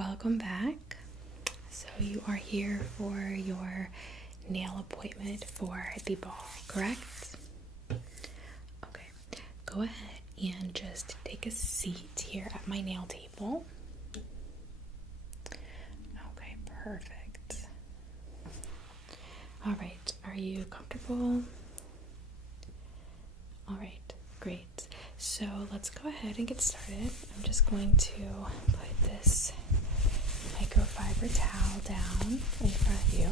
welcome back. So you are here for your nail appointment for the ball, correct? Okay, go ahead and just take a seat here at my nail table. Okay, perfect. All right, are you comfortable? All right, great. So let's go ahead and get started. I'm just going to put this microfiber towel down in front of you.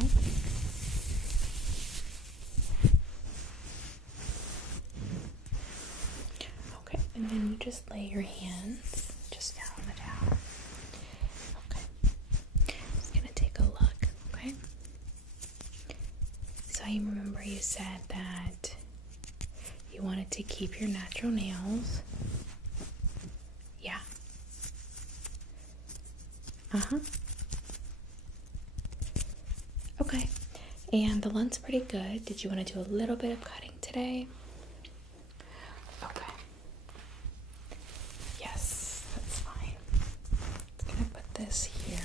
Okay, and then you just lay your hands just down on the towel. Okay, just gonna take a look, okay? So I remember you said that you wanted to keep your natural nails. Yeah. Okay. And the length's pretty good. Did you want to do a little bit of cutting today? Okay. Yes, that's fine. I'm gonna put this here.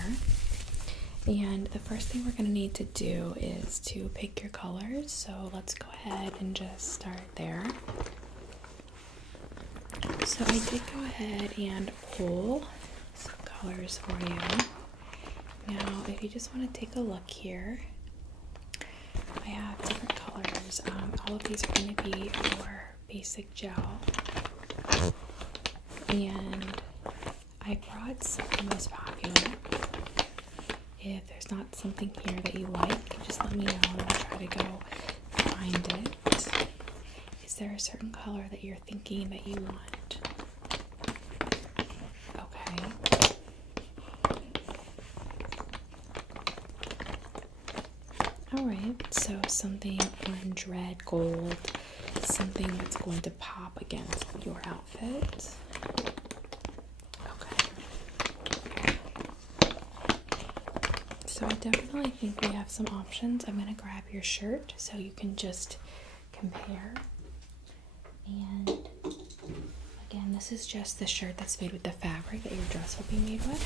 And the first thing we're going to need to do is to pick your colors. So let's go ahead and just start there. So I did go ahead and pull some colors for you. Now, if you just want to take a look here, I have different colors. All of these are going to be for basic gel. And I brought some of the most popular. If there's not something here that you like, just let me know and I'll try to go find it. Is there a certain color that you're thinking that you want? Okay. Alright, so something orange, red, gold, something that's going to pop against your outfit. So I definitely think we have some options. I'm going to grab your shirt so you can just compare. And again, this is just the shirt that's made with the fabric that your dress will be made with.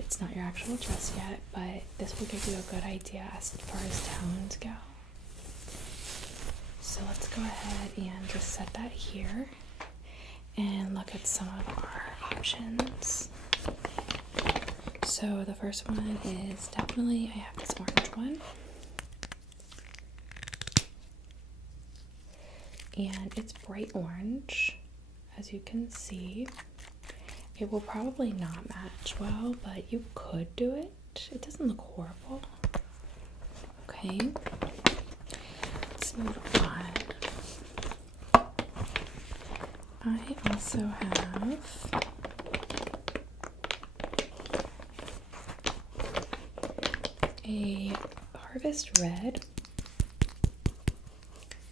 It's not your actual dress yet, but this will give you a good idea as far as tones go. So let's go ahead and just set that here and look at some of our options. So the first one is definitely, I have this orange one. And it's bright orange, as you can see. It will probably not match well, but you could do it. It doesn't look horrible. Okay, let's move on. I also have a harvest red,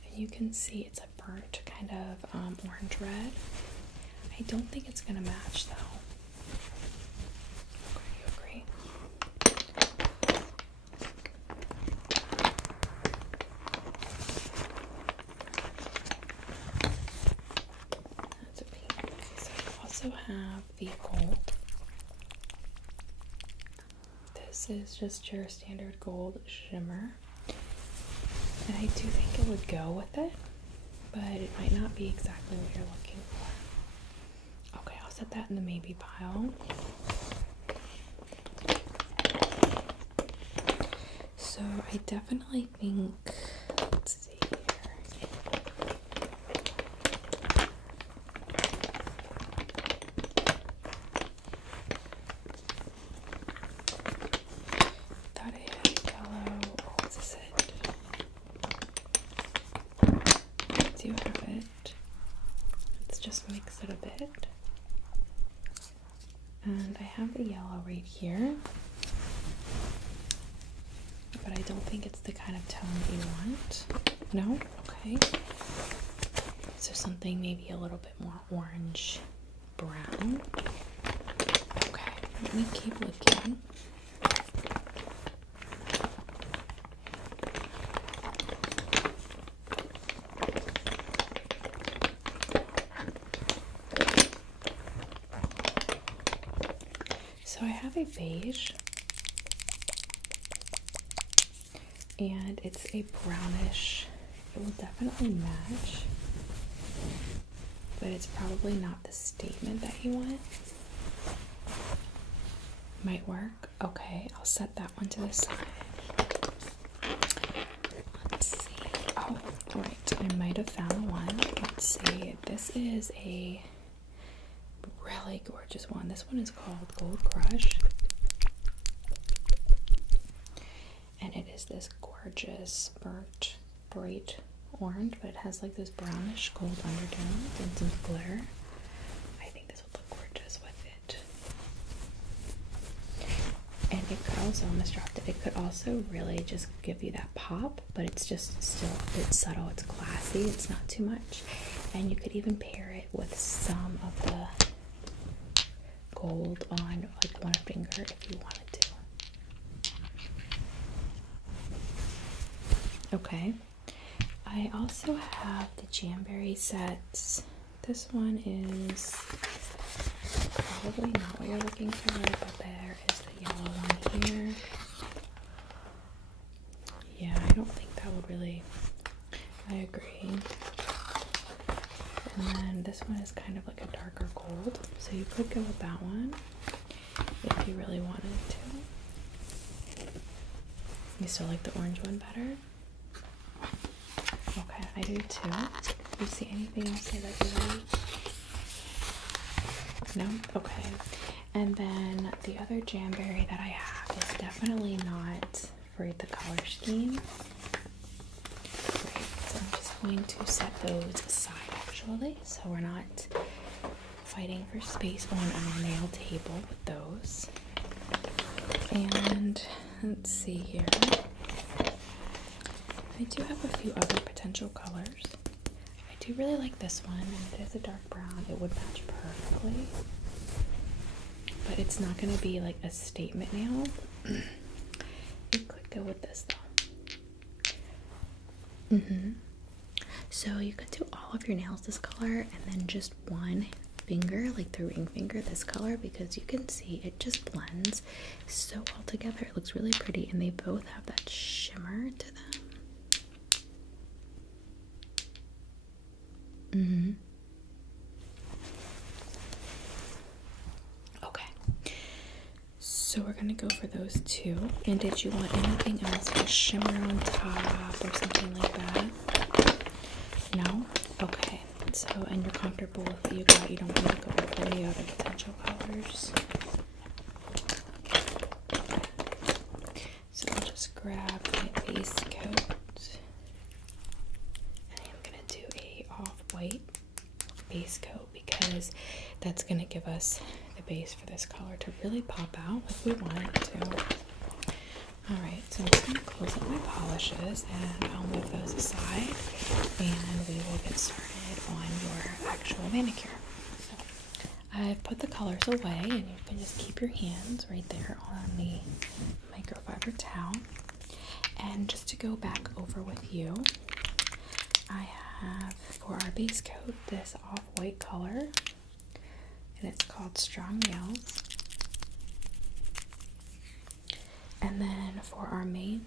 and you can see it's a burnt kind of orange red. I don't think it's gonna match though. Okay, you agree? That's a pink. So I also have the gold. This is just your standard gold shimmer, and I do think it would go with it, but it might not be exactly what you're looking for. Okay, I'll set that in the maybe pile. So I definitely think, let's see here. Mix it a bit, and I have the yellow right here, but I don't think it's the kind of tone that you want. No? Okay, so something maybe a little bit more orange brown. Okay, let me keep looking. I have a beige, and it's a brownish. It will definitely match, but it's probably not the statement that you want. Might work. Okay, I'll set that one to the side. Let's see. Oh, alright, I might have found one. Let's see. This is a really gorgeous one. This one is called Gold Crush. And it is this gorgeous burnt bright orange, but it has like this brownish gold undertones and some glitter. I think this would look gorgeous with it. And it could also, almost dropped it, it could also really just give you that pop, but it's just still a bit subtle. It's classy, it's not too much. And you could even pair it with some of the gold on like one finger if you wanted to. Okay, I also have the Jamberry sets. This one is probably not what you're looking for, but there is the yellow one here. Yeah, I don't think that would really, I agree. And then this one is kind of like a darker gold, so you could go with that one if you really wanted to. You still like the orange one better? Okay, I do too. Do you see anything else that you like? No? Okay. And then the other Jamberry that I have is definitely not for the color scheme. Great. So I'm just going to set those aside actually, so we're not fighting for space on our nail table with those. And let's see here. I do have a few other potential colors. I do really like this one, and it is a dark brown. It would match perfectly, but it's not going to be like a statement nail. You could go with this though. So you could do all of your nails this color and then just one finger, like the ring finger, this color, because you can see it just blends so well together. It looks really pretty, and they both have that shimmer to them. Okay, so we're gonna go for those two. And did you want anything else, a shimmer on top or something like that? No? Okay, so, and you're comfortable with what you got, you don't want to go with any other potential colors. So I'll just grab my base coat, and I'm gonna do a off-white base coat because that's gonna give us the base for this color to really pop out like we want it to. Alright, so I'm just gonna close up my polishes and I'll move those aside, and we will get started on your actual manicure. So I've put the colors away, and you can just keep your hands right there on the microfiber towel. And just to go back over with you, I have for our base coat this off-white color, and it's called Strong Nails. And then for our main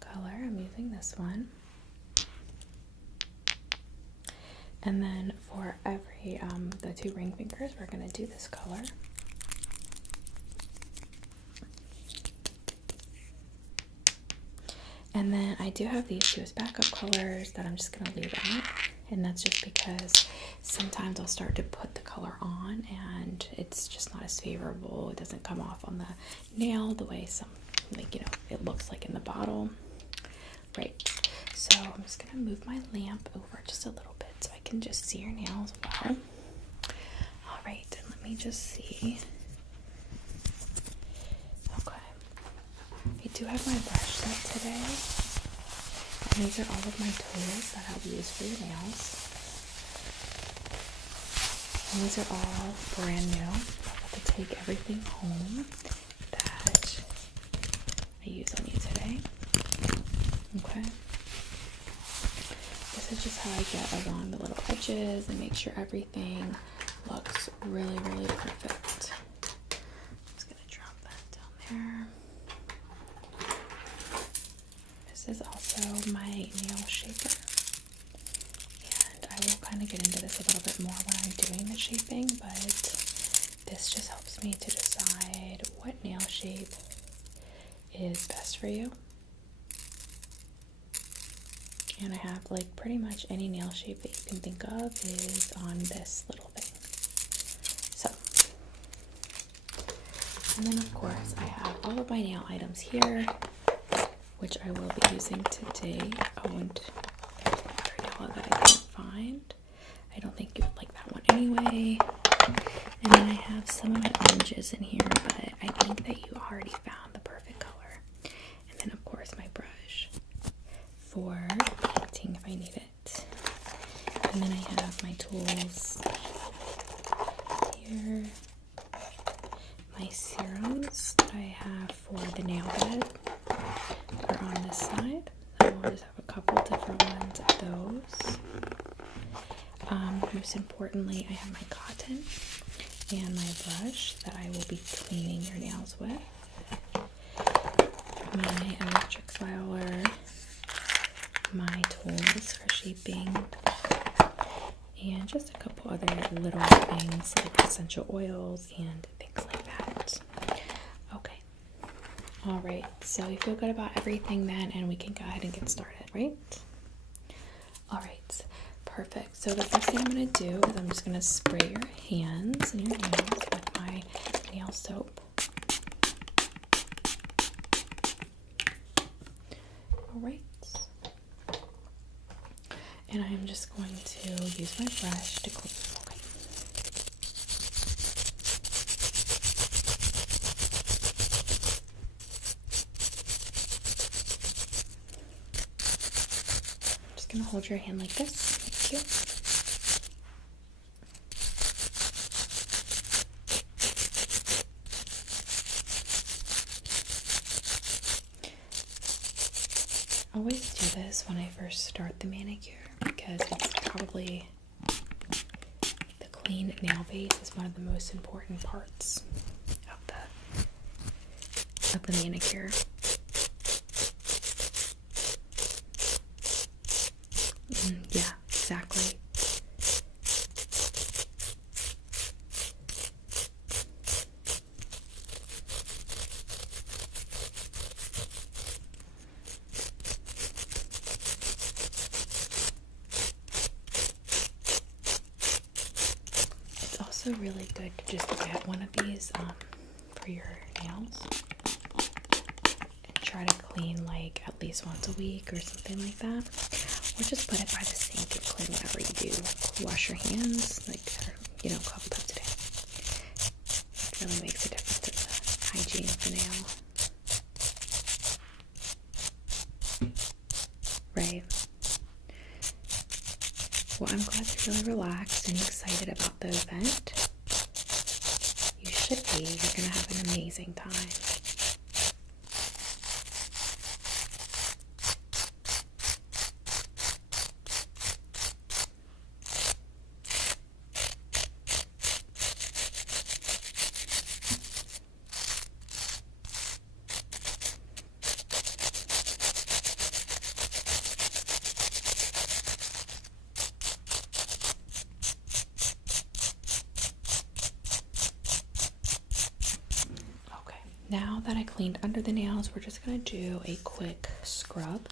color, I'm using this one. And then for every the two ring fingers, we're going to do this color. And then I do have these two as backup colors that I'm just going to leave out. And that's just because sometimes I'll start to put the color on and it's just not as favorable. It doesn't come off on the nail the way some, like, you know, it looks like in the bottle. Right. So I'm just going to move my lamp over just a little bit so I can just see your nails well. All right, and let me just see. Okay. I do have my brush set today. And these are all of my tools that I'll use for your nails. And these are all brand new. I'm about to take everything home that I use on you today. Okay. This is just how I get along the little edges and make sure everything looks really, really perfect. I'm just gonna drop there. This is also my nail shaper. And I will kind of get into this a little bit more when I'm doing the shaping, but this just helps me to decide what nail shape is best for you. And I have like pretty much any nail shape that you can think of is on this little thing. So, and then of course I have all of my nail items here, which I will be using today. Oh, and water yellow that I couldn't find. I don't think you would like that one anyway. And then I have some of my oranges in here, but I think that you already found the perfect color. And then of course my brush for painting if I need it. And then I have my tools here. My serums that I have for the nail bed are on this side. So I'll just have a couple different ones of those. Most importantly, I have my cotton and my brush that I will be cleaning your nails with. My electric filer, my tools for shaping, and just a couple other little things like essential oils and things like that. Okay. Alright, so we feel good about everything then, and we can go ahead and get started, right? Alright, perfect. So the first thing I'm going to do is I'm just going to spray your hands and your nails with my nail soap. Alright. And I am just going to use my brush to clean. Okay. I'm just going to hold your hand like this. Thank you. I always do this when I first start the manicure because it's probably the clean nail base is one of the most important parts of the manicure. Yeah, exactly. Also really good to just get one of these for your nails and try to clean like at least once a week or something like that, or just put it by the sink and clean whatever you do. Wash your hands like a couple times a day. It really makes a difference to the hygiene of the nail. Right. Well, I'm glad you're really relaxed and excited about the event. You should be. You're going to have an amazing time. Now that I cleaned under the nails, we're just going to do a quick scrub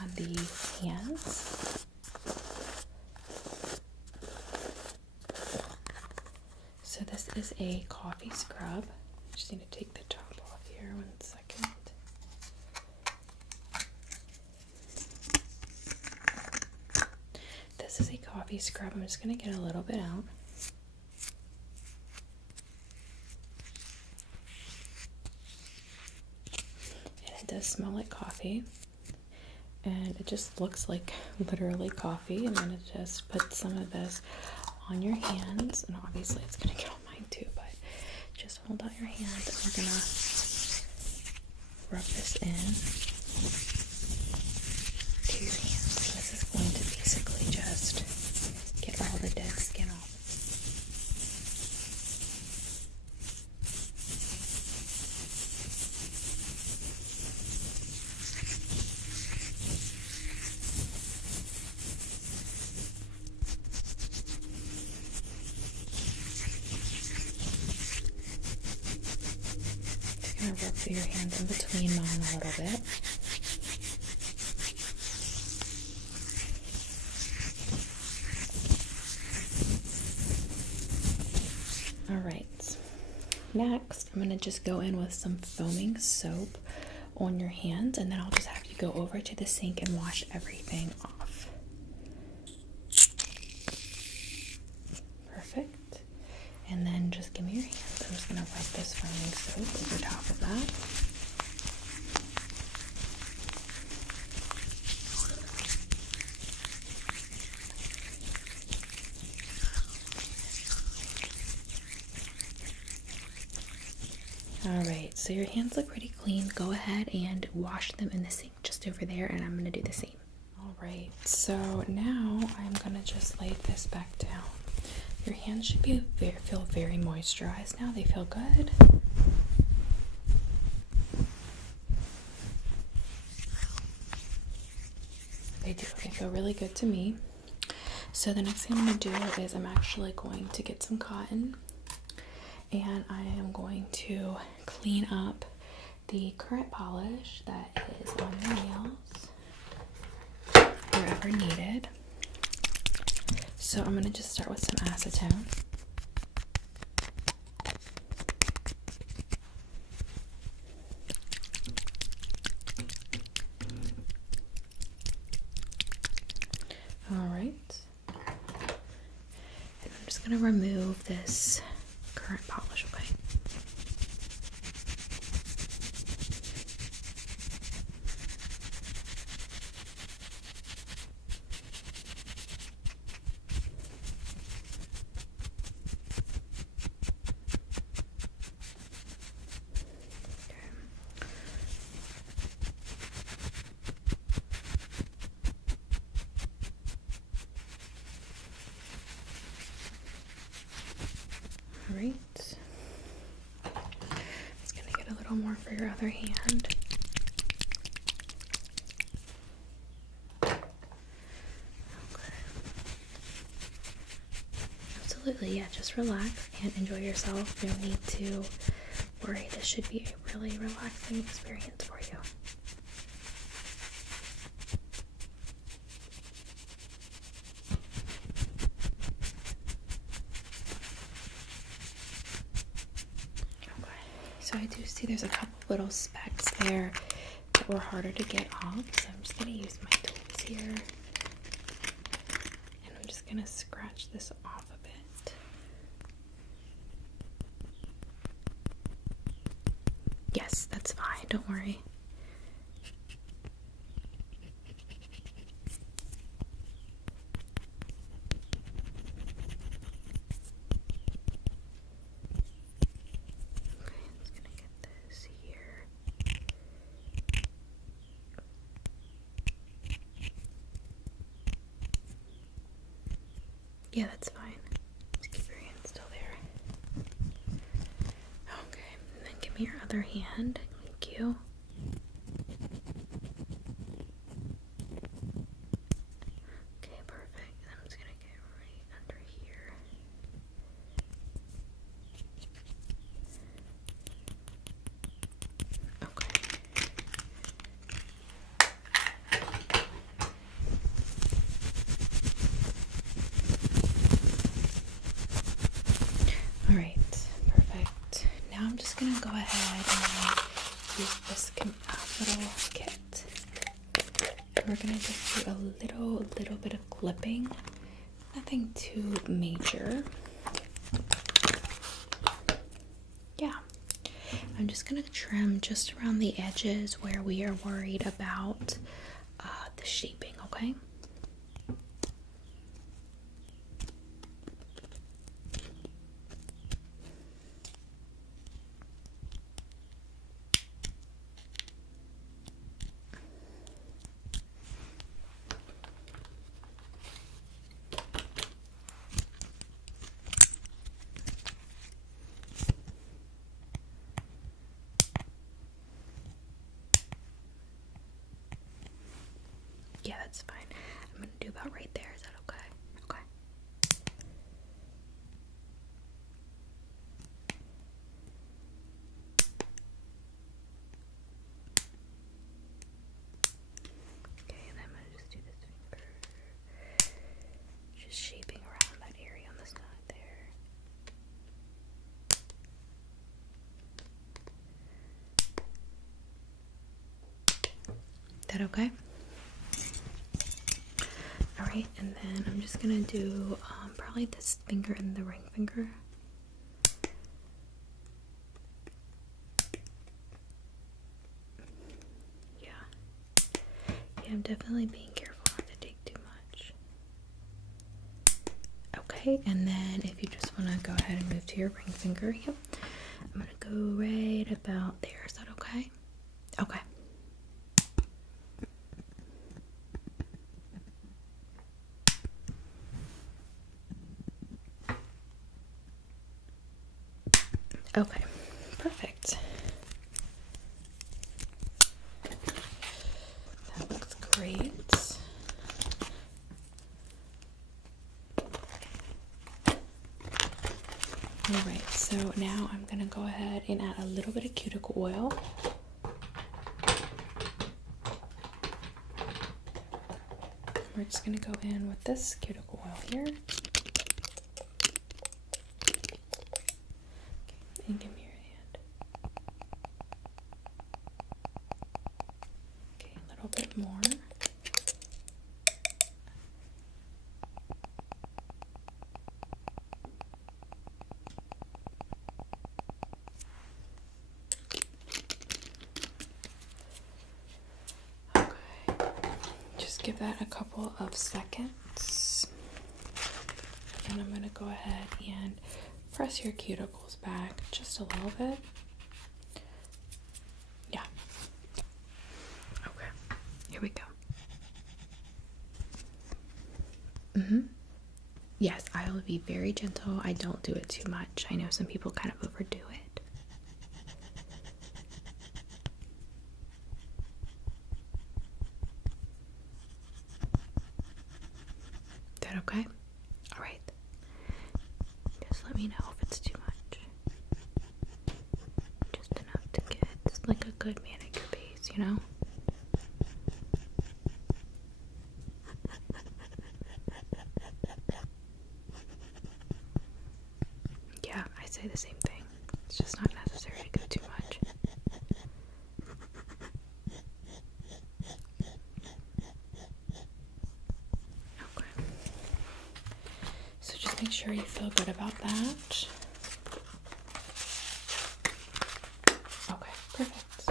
on the hands. So this is a coffee scrub. Just need to take the top off here 1 second. This is a coffee scrub. I'm just going to get a little bit out. It does smell like coffee, and it just looks like literally coffee. I'm going to just put some of this on your hands, and obviously it's going to get on mine too, but just hold out your hand and we're going to rub this in to your hands. This is going to basically just get all the dead skin off. rub through your hands in between mine a little bit. Alright, next I'm going to just go in with some foaming soap on your hands, and then I'll just have you go over to the sink and wash everything off. Perfect. And then just give me your hands. I'm just going to wipe this foaming soap over top of that. Alright, so your hands look pretty clean. Go ahead and wash them in the sink just over there, and I'm going to do the same. Alright, so now I'm going to just lay this back down. Your hands should feel very moisturized now. They feel good. They do. They feel really good to me. So the next thing I'm going to do is I'm actually going to get some cotton, and I am going to clean up the current polish that is on your nails wherever needed. So I'm going to just start with some acetone. Alright. And I'm just going to remove this current polish, okay? Alright, it's going to get a little more for your other hand. Okay. Absolutely, yeah, just relax and enjoy yourself. No need to worry. This should be a really relaxing experience for you. So I do see there's a couple little specks there that were harder to get off, so I'm just going to use my tools here, and I'm just going to scratch this off a bit. Yes, that's fine, don't worry. Yeah, that's fine. Just keep your hand still there. Okay, and then give me your other hand. Thank you. Okay, perfect. I'm just gonna get right under here. Okay. Alright, perfect. Now I'm just going to go ahead and use this little kit. We're going to just do a little bit of clipping. Nothing too major. Yeah. I'm just going to trim just around the edges where we are worried about the shaping, okay? Yeah, that's fine. I'm gonna do about right there. Is that okay? Okay. okay? Alright, and then I'm just gonna do probably this finger and the ring finger. Yeah. Yeah, I'm definitely being careful not to take too much. Okay, and then if you just want to go ahead and move to your ring finger, yep. I'm gonna go right about there. Is that okay? Okay. Okay, perfect. That looks great. Alright, so now I'm gonna go ahead and add a little bit of cuticle oil. We're just gonna go in with this cuticle oil here. And give me your hand. Okay, a little bit more. Okay, just give that a couple of seconds. And I'm gonna go ahead and press your cuticles back just a little bit. Yeah. Okay. Here we go. Yes, I will be very gentle. I don't do it too much. I know some people kind of overdo it. Is that okay? All right. Just let me know if it's too much. Just enough to get like a good manicure base, you know? Yeah, I say the same thing. It's just not necessary to go too much. Okay. So just make sure you feel good about that. Okay, perfect.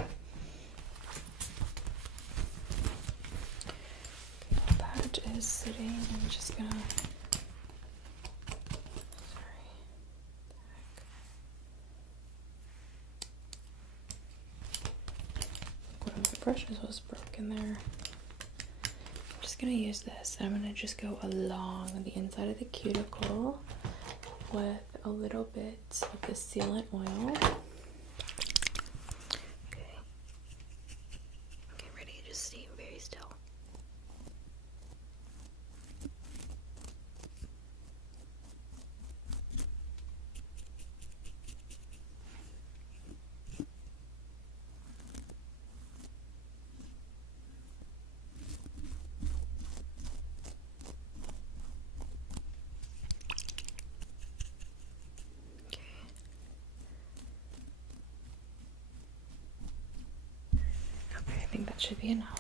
Okay, that is sitting. I'm just gonna. One of my brushes was broken there. I'm just gonna use this. I'm gonna just go along the inside of the cuticle with a little bit of the sealant oil. Okay. Okay, ready? Just stay very still. Okay, I think that should be enough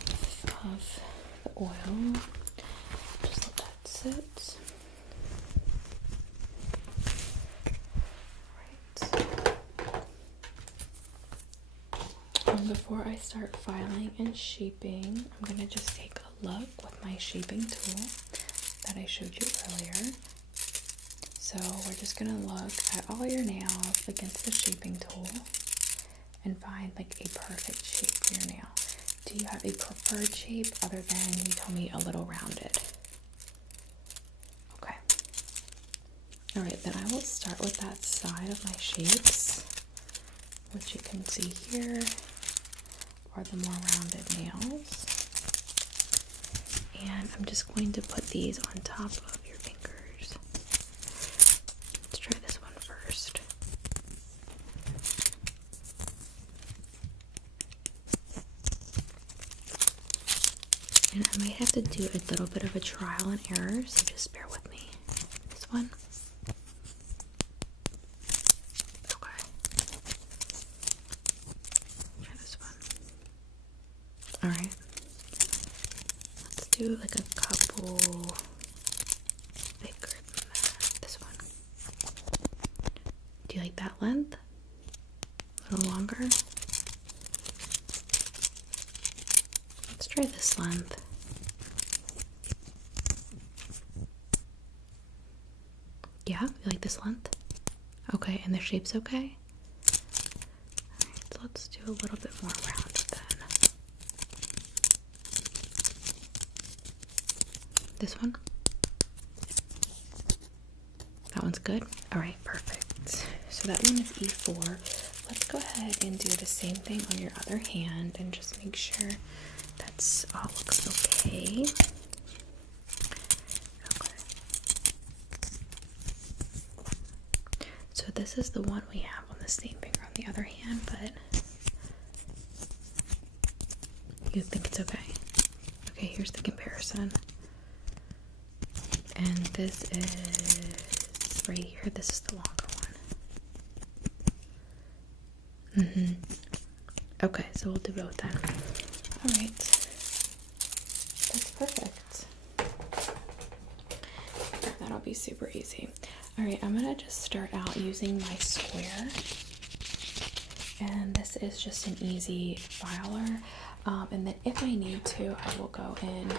of the oil. Just let that sit. Right. Before I start filing and shaping, I'm gonna just take a look with my shaping tool that I showed you earlier. So we're just gonna look at all your nails against the shaping tool and find like a perfect shape for your nail. Do you have a preferred shape other than you told me a little rounded? Okay. Alright, then I will start with that side of my shapes, which you can see here are the more rounded nails. And I'm just going to put these on top of your fingers. Let's try this one first. And I might have to do a little bit of a trial and error, so just bear with me. This one. Okay. Try this one. Alright. do like a couple thicker than that. This one. Do you like that length? A little longer? Let's try this length. Yeah, you like this length? Okay, and the shape's okay? Alright, so let's do a little bit more round then. This one? That one's good? Alright, perfect. So that one is E4. Let's go ahead and do the same thing on your other hand and just make sure that's all looks okay. So this is the one we have on the same finger on the other hand, but you think it's okay? Okay, here's the comparison. And this is right here. This is the longer one. Okay, so we'll do both then. Alright. That's perfect. That'll be super easy. Alright, I'm gonna just start out using my square. And this is just an easy filer. And then if I need to, I will go in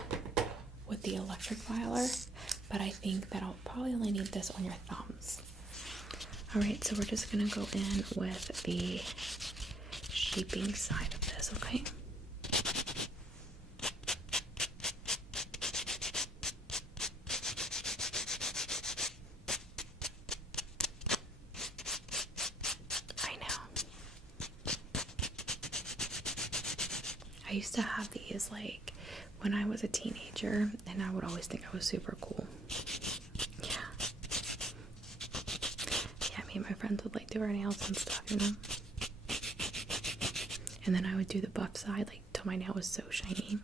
with the electric filer. But I think that I'll probably only need this on your thumbs. Alright, so we're just gonna go in with the shaping side of this, okay? I know. I used to have these like when I was a teenager, and I would always think I was super cool. Yeah, me and my friends would like do our nails and stuff, you know? And then I would do the buff side, like, till my nail was so shiny.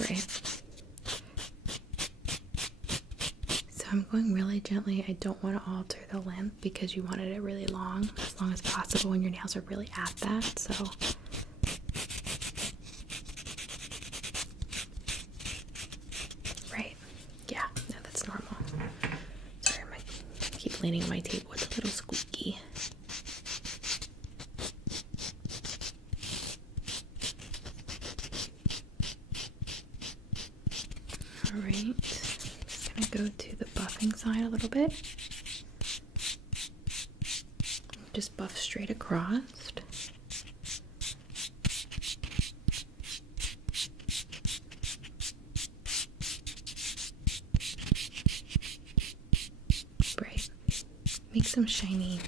Right. So I'm going really gently. I don't want to alter the length because you wanted it really long as possible when your nails are really at that, so... Leaning on my table, it's a little squeaky. Alright, just gonna go to the buffing side a little bit. Just buff straight across. Make some shiny.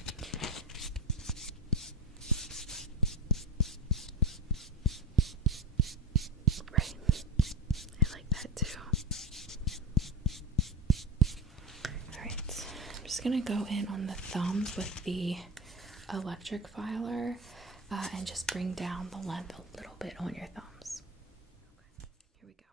Right. I like that too. Alright. I'm just gonna go in on the thumbs with the electric filer and just bring down the length a little bit on your thumbs. Okay. Here we go.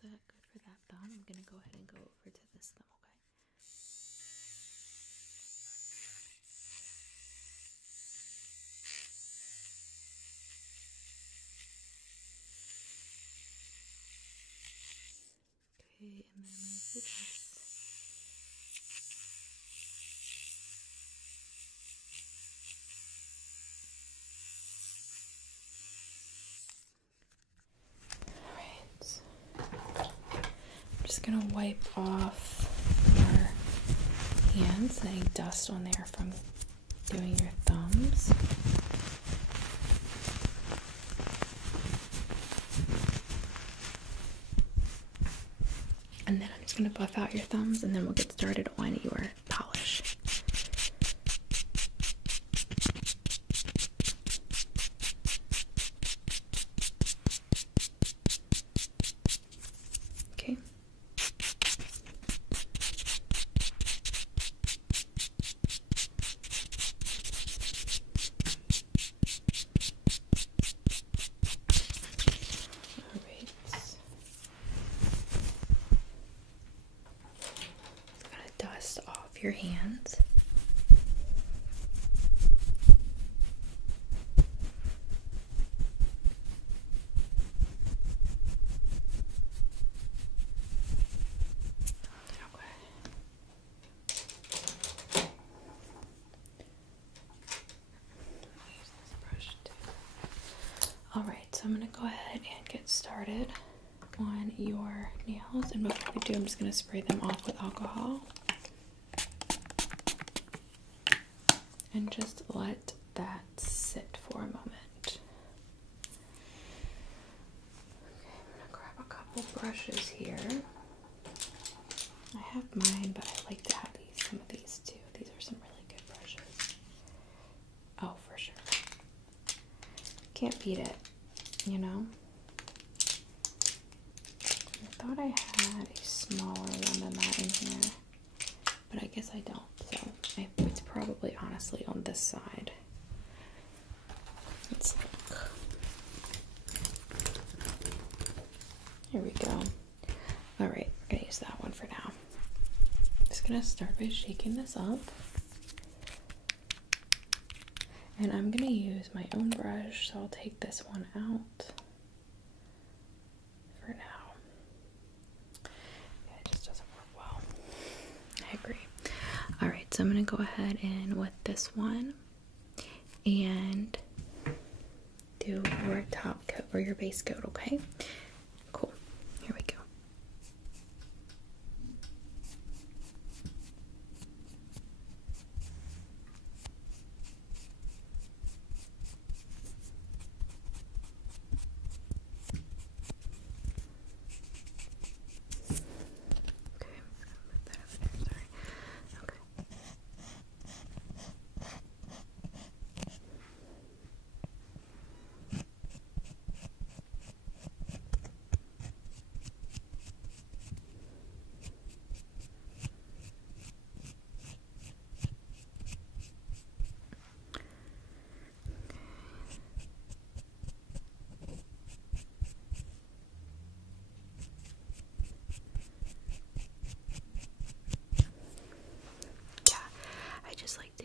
Good for that thumb. I'm gonna go ahead and go over to this thumb, okay? Okay, and then I'm gonna do this. Just gonna wipe off your hands, any dust on there from doing your thumbs. going to buff out your thumbs and then we'll get started on your polish. Okay. Dust off your hands. Alright, so I'm going to go ahead and get started on your nails, and before we do, I'm just going to spray them off with alcohol. And just let that sit for a moment. Okay, I'm gonna grab a couple brushes here. I have mine, but I like to have some of these too. These are some really good brushes. Oh, for sure. Can't beat it, you know? I thought I had a smaller one than that in here, but I guess I don't, so it's probably honestly on this side. Let's look. Here we go. Alright, we're gonna use that one for now. Just gonna start by shaking this up. And I'm gonna use my own brush, so I'll take this one out for now. Yeah, it just doesn't work well. I agree. Alright, so I'm going to go ahead and with this one and do your top coat or your base coat, okay? Cool. Here we go.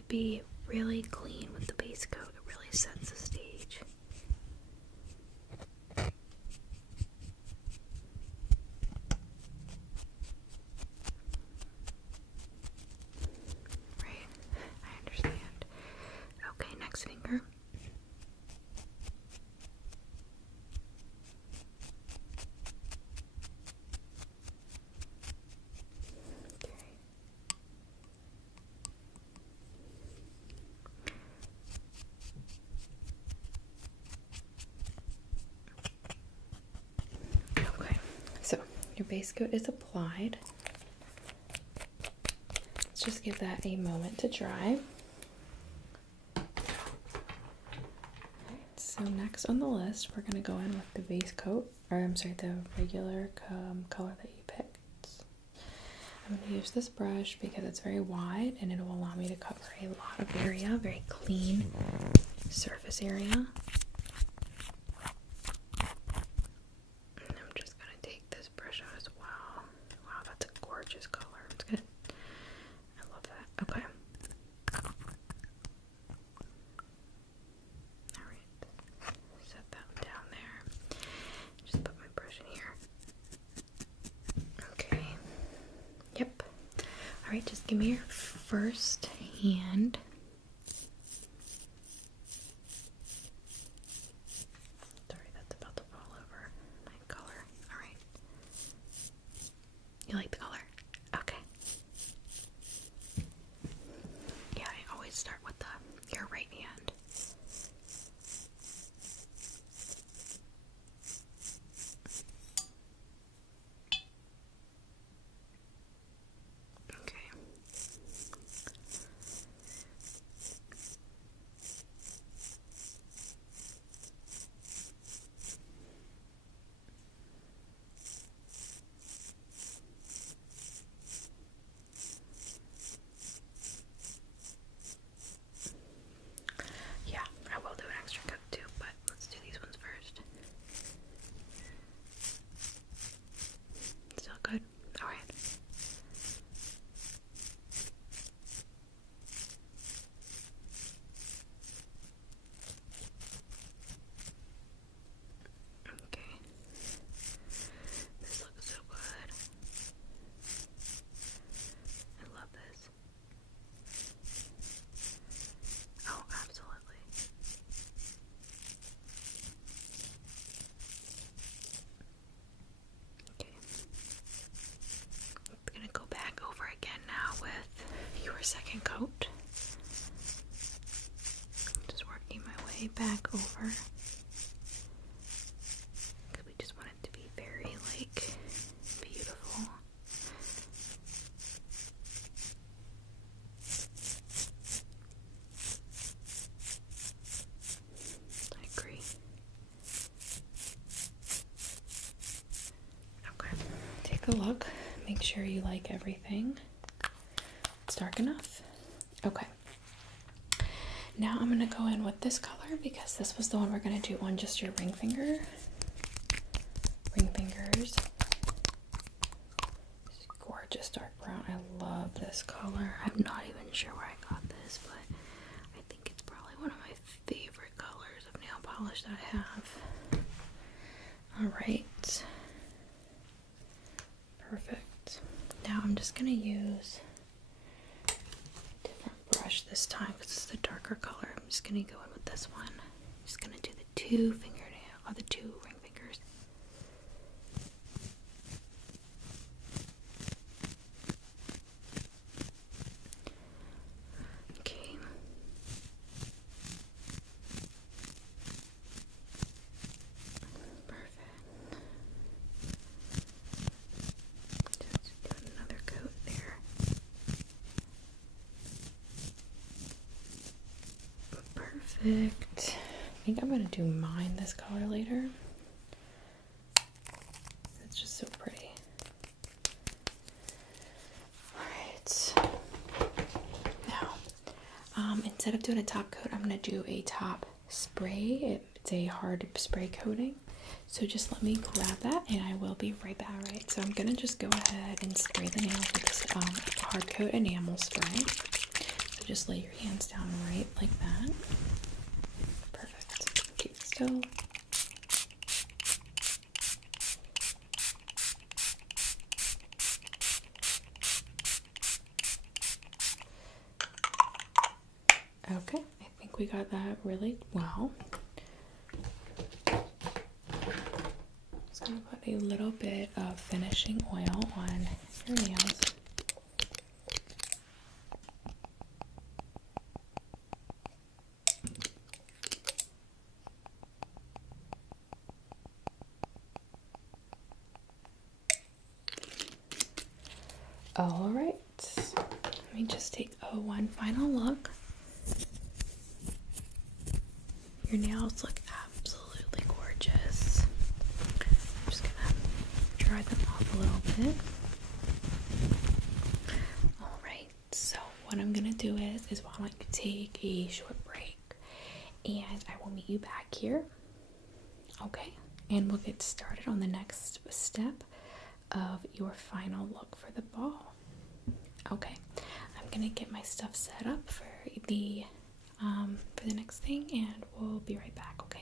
Be really clean with the base coat. It really sets the stage. Right, I understand. Okay, next finger. Your base coat is applied. Let's just give that a moment to dry. So next on the list, we're going to go in with the base coat, or I'm sorry, the regular color that you picked. I'm going to use this brush because it's very wide and it will allow me to cover a lot of area, very clean surface area. Alright, just give me your first hand. Sorry, that's about to fall over my color. Alright. You like the color? Okay. Yeah, I always start with your right hand. second coat. Just working my way back over. Because we just want it to be very, like, beautiful. I agree. Okay, take a look. Make sure you like everything. It's dark enough. Okay. Now I'm gonna go in with this color because this was the one we're gonna do on just your ring finger. Ring fingers. It's gorgeous dark brown. I love this color. I'm not even sure where I got this, but I think it's probably one of my favorite colors of nail polish that I have. Alright. Perfect. Now I'm just gonna use a different brush this time because it's the darker color. I'm just gonna go in with this one. I'm just gonna do the two fingernail or the two ring fingers. Okay. Perfect. Just do another coat there. Perfect. I think I'm gonna do mine this color later. It's just so pretty. Alright. Now, instead of doing a top coat, I'm gonna do a top spray. It's a hard spray coating. So just let me grab that and I will be right back. Alright, so I'm gonna just go ahead and spray the nails with this hard coat enamel spray. So just lay your hands down right like that. Perfect. Keep still. Okay, I think we got that really well. Just gonna put a little bit of finishing oil on your nails. All right, let me just take one final look. Your nails look absolutely gorgeous. I'm just gonna dry them off a little bit. All right, so what I'm gonna do is why don't you take a short break and I will meet you back here. Okay, and we'll get started on the next step of your final look for the ball. Okay, I'm gonna get my stuff set up for the next thing and we'll be right back. Okay.